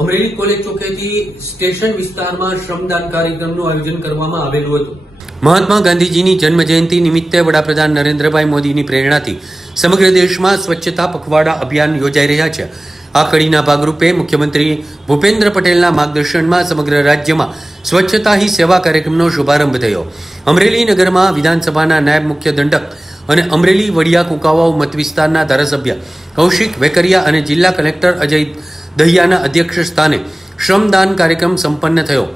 Amreli college ચોકેથી station વિસ્તારમાં શ્રમદાન કાર્યક્રમનું આયોજન કરવામાં આવેલું હતું. મહાત્મા ગાંધીજીની જન્મજયંતિ નિમિત્તે વડાપ્રધાન નરેન્દ્રભાઈ મોદીની પ્રેરણાથી સમગ્ર દેશમાં સ્વચ્છતા પખવાડા અભિયાન યોજાઈ રહ્યા છે. આ કડીના ભાગરૂપે મુખ્યમંત્રી ભૂપેન્દ્ર પટેલના માર્ગદર્શનમાં સમગ્ર રાજ્યમાં સ્વચ્છતા હી સેવા કાર્યક્રમનો શુભારંભ થયો. અમરેલી નગરમાં વિધાનસભાના નાયબ મુખ્ય દંડક અને અમરેલી વડિયા કુંકાવાવ મત વિસ્તારના ધારાસભ્ય કૌશિક વેકરિયા અને જિલ્લા કલેક્ટર અજય દહિયાના અધ્યક્ષ સ્થાને શ્રમદાન કાર્યક્રમ સંપન્ન થયો.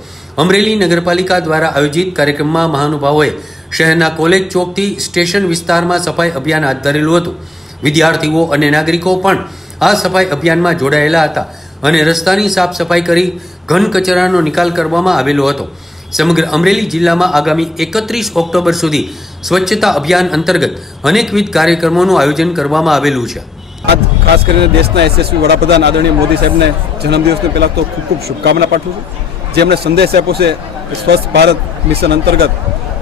અમરેલી નગરપાલિકા દ્વારા આયોજિત કાર્યક્રમમાં મહાનુભાવોએ શહેરના કોલેજ ચોકથી સ્ટેશન વિસ્તારમાં સફાઈ અભિયાન હાથ ધરેલું હતું. વિદ્યાર્થીઓ અને નાગરિકો પણ આ સફાઈ અભિયાનમાં જોડાયેલા હતા અને રસ્તાની સાફ સફાઈ કરી ઘન કચરાનો નિકાલ કરવામાં આવેલો હતો. સમગ્ર અમરેલી જિલ્લામાં આગામી એકત્રીસ ઓક્ટોબર સુધી સ્વચ્છતા અભિયાન અંતર્ગત અનેકવિધ કાર્યક્રમોનું આયોજન કરવામાં આવેલું છે. આજ ખાસ કરીને દેશના યશસ્વી વડાપ્રધાન આદરણીય મોદી સાહેબને જન્મદિવસને પહેલાં તો ખૂબ ખૂબ શુભકામના પાઠવું છું. જેમણે સંદેશ આપ્યો છે સ્વચ્છ ભારત મિશન અંતર્ગત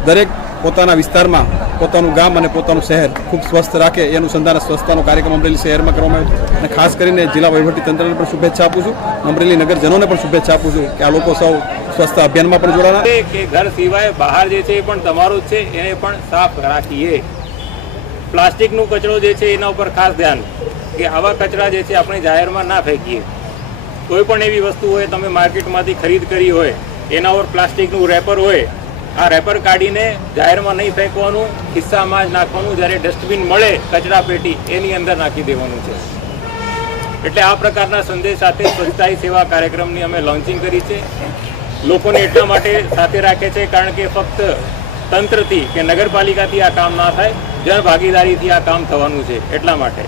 દરેક પોતાના વિસ્તારમાં, પોતાનું ગામ અને પોતાનું શહેર ખૂબ સ્વસ્થ રાખે એ સંધાન સ્વચ્છતાનો કાર્યક્રમ અમરેલી શહેરમાં કરવામાં આવ્યો અને ખાસ કરીને જિલ્લા તંત્રને પણ શુભેચ્છા આપું છું અમરેલી નગરજનોને પણ શુભેચ્છા આપું છું કે આ લોકો સૌ સ્વચ્છતા અભિયાનમાં પણ જોડાના કે ઘર સિવાય બહાર જે છે એ પણ તમારું જ છે, એને પણ સાફ રાખીએ. પ્લાસ્ટિકનું કચરો જે છે એના ઉપર ખાસ ધ્યાન. કે આવા કચરા જે છે આપણે જાહેરમાં ના ફેંકીએ. કોઈ પણ એવી વસ્તુ હોય, તમે માર્કેટમાંથી ખરીદ કરી હોય, એના ઉપર પ્લાસ્ટિકનું રેપર હોય, આ રેપર કાઢીને જાહેરમાં નહીં ફેંકવાનું, ખિસ્સામાં જ નાખવાનું, જ્યારે ડસ્ટબિન મળે કચરા પેટી, એની અંદર નાખી દેવાનું છે. એટલે આ પ્રકારના સંદેશ સાથે સ્વચ્છતા સેવા કાર્યક્રમની અમે લોન્ચિંગ કરી છે. લોકોને એટલા માટે સાથે રાખે છે, કારણ કે ફક્ત તંત્રથી કે નગરપાલિકાથી આ કામ ના થાય, જનભાગીદારીથી આ કામ થવાનું છે, એટલા માટે.